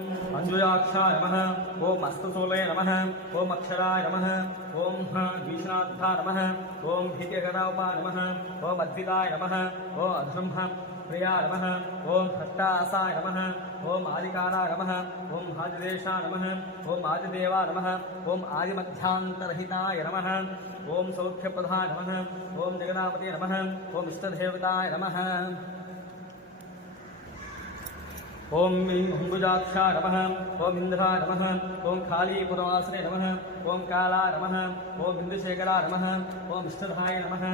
अंजुजाक्षाय नमः। ओम अस्तसूलय नमः। ओम अक्षराय नमः। ओम विष्णाध्याय नमः। ओम भीत्यगणापाय नमः। ओम अद्विताय नमः। ओम अधर्म प्रियाय नमः। ओम हस्तासाय नमः। ओम आदिकाराय नमः। ओम आदिदेशाय नमः। ओम आदिदेवाय नमः। ओम आदिमध्यांतरहिताय नमः। ओम सौख्यप्रदाय नमः। ओम जगन्नाथपते नमः। ओम इष्टदेवताय नमः। ओम अंबुजाक्षाय नमः। ओम इंद्राय नमः। ओम कालीपुरवासने नमः। ओम कालाय नमः। ओम बिंदुशेखराय नमः। ओम इष्टधाय नमः।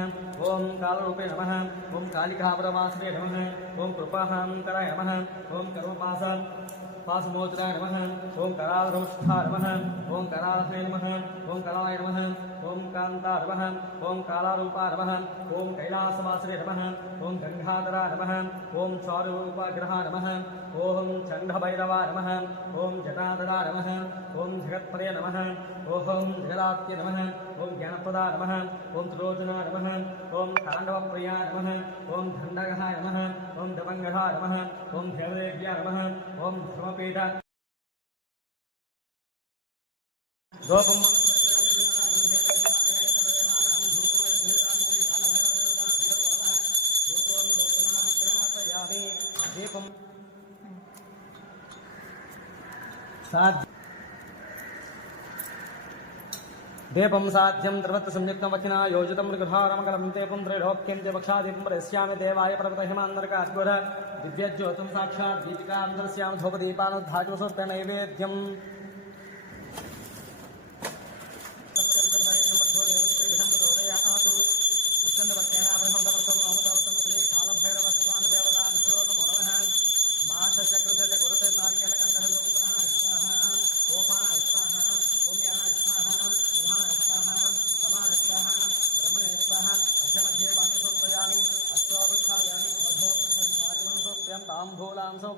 ओम कालरूपे नमः। ओम कालिकापुरवासने नमः। ओम कृपाहंकराय नमः। ओम पाशमोचराय नमः। ओम करालरोष्ठाय नमः। ओम करालहे नमः। ओम कराय नमः। ओम कांताय नमः। ओम कालारूपाय नमः। ओम कैलासवासने नमः। ओम गंगाधराय नमः। ओम चारुरूपाग्रहाय नमः। ओम चंडभैरवाय नमः। ओम जटाधराय नमः। ओम जगत्पदे नमः। ओम जगदात्य नमः। ओम ज्ञानप्रदाय नमः। ओम त्रिलोचनाय नमः। ओम तांडवप्रियाय नमः। ओम दंडगहाय नमः। ओम दबंगहाय नमः। ओम देवदेव्याय नमः। ओम धर्मपीठ गोपम दीपम दीपं साध्यं द्रवत् संयुक्तं वचना योजितं मृगधारमकलं दीपं त्रैलोक्यं च वक्षादीपं प्रयस्यामि देवाय पर्वतहिमान्तरकाद्वद दिव्यज्योतं साक्षात् दीपिकान्तरस्यामि धूपदीपानुद्धाचुसुप्तनैवेद्यम् तांबूलांसो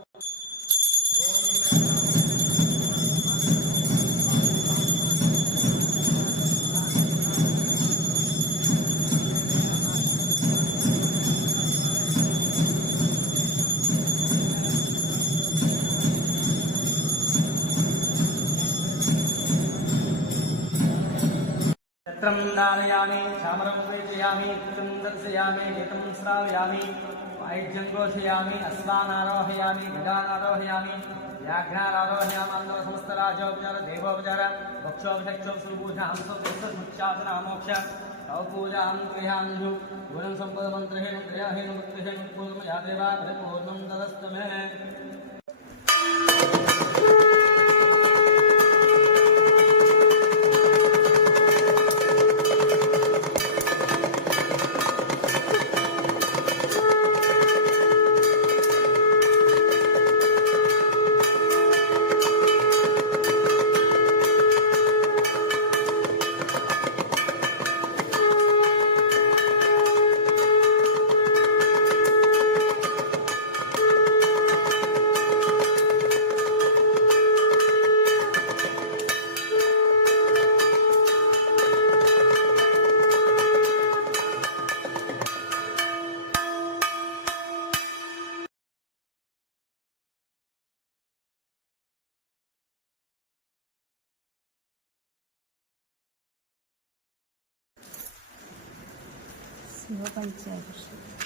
छत्रं धारयामि चामरं प्रेषयामि कृतं दर्शयामि नेतं श्रावयामि वायज्यं घोषयामि अश्वानारोहयामि गदानारोहयामि व्याघ्रानारोहयामि समस्तराजोपचार देवोपचार भक्षोपचक्षोपसुपूजां सुमुच्चासनामोक्ष पूजां क्रियाञ्जु गुणं सम्पदमन्त्रहेण क्रियाहेन मुक्तिहेन पूर्णया देवा पूर्णं तदस्तु मे शिवपञ्चाभिषेकम्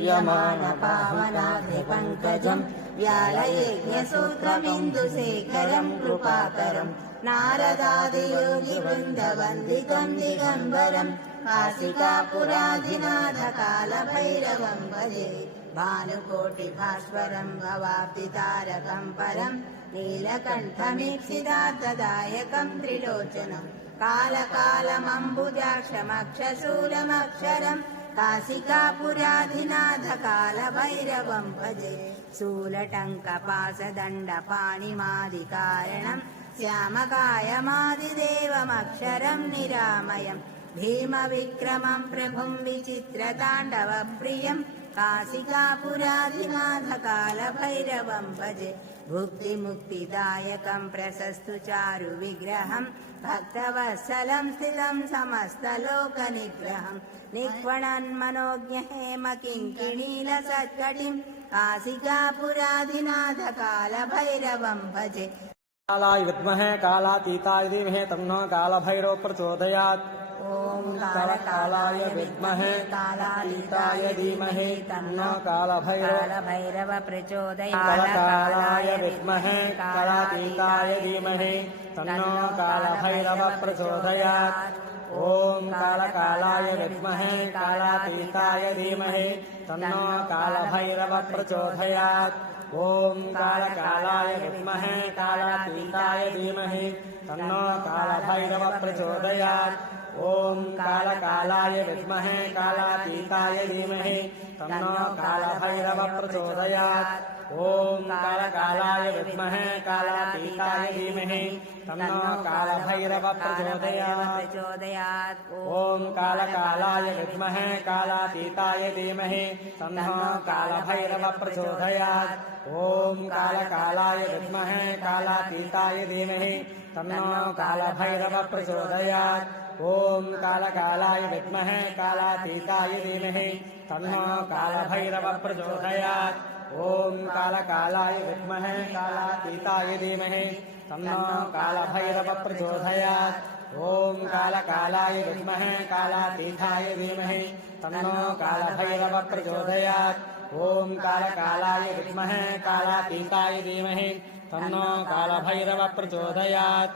यमानपावनाग्निपङ्कजम् व्यालयज्ञसूत्रमिन्दुशेखरम् कृपाकरम् नारदादियोगिवृन्दवन्दितम् दिगम्बरम् काशिकापुराधिनाथकालभैरवम् भजे भानुकोटिभास्वरम् भवाब्धितारकम् परम् नीलकण्ठमीप्सितार्थदायकम् त्रिलोचनम् कालकालमम्बुजाक्षमक्षशूलमक्षरम् काशिकापुराधिनाथकालभैरवम् भजे शूलटङ्कपाशदण्डपाणिमादिकारणम् श्यामकायमादिदेवमक्षरम् निरामयम् भीमविक्रमम् प्रभुम् विचित्रताण्डवप्रियम् काशिकापुराधिनाथकालभैरवम् भजे भुक्तिमुक्तिदायकम् प्रशस्तु चारु विग्रहम् भक्तवत्सलम् स्थितम् समस्तलोकनिग्रहम् निक्वणन्मनोज्ञहेम किङ्किणीलसत्कटिम् काशिकापुराधिनाथकालभैरवम् भजे कालाय विद्महे कालातीताय धीमहि तन्नो कालभैरव प्रचोदयात् ॐ कालाय विद्महे कालातीताय धीमहि तन्नो कालभैरव प्रचोदयात् कालाय विद्महे कालातीताय धीमहि तन्नो कालभैरव प्रचोदयात् ॐ कालाय विद्महे कालातीताय धीमहि तन्नो कालभैरव प्रचोदयात् ॐ कालाय विद्महे कालातीताय धीमहि तन्नो कालभैरव प्रचोदयात् ॐ कालाय विद्महे कालातीताय धीमहि तन्नो कालभैरव प्रचोदयात् ॐ कालाय विद्महे कालातीताय धीमहि तन्नो कालभैरव प्रचोदयात् ॐ कालाय विद्महे कालातीताय धीमहि तन्नो कालभैरव प्रचोदयात् ॐ कालाय विद्महे कालातीताय धीमहि तन्नो कालभैरव प्रचोदयात् ॐ कालाय विद्महे कालातीताय धीमहि तन्नो कालभैरव प्रचोदयात् ॐ कालाय विद्महे कालातीताय धीमहि तन्नो कालभैरव प्रचोदयात् ॐ कालाय विद्महे कालातीताय धीमहि तन्नो कालभैरव प्रचोदयात् ॐ कालाय विद्महे कालातीताय धीमहि तन्नो कालभैरव प्रचोदयात्।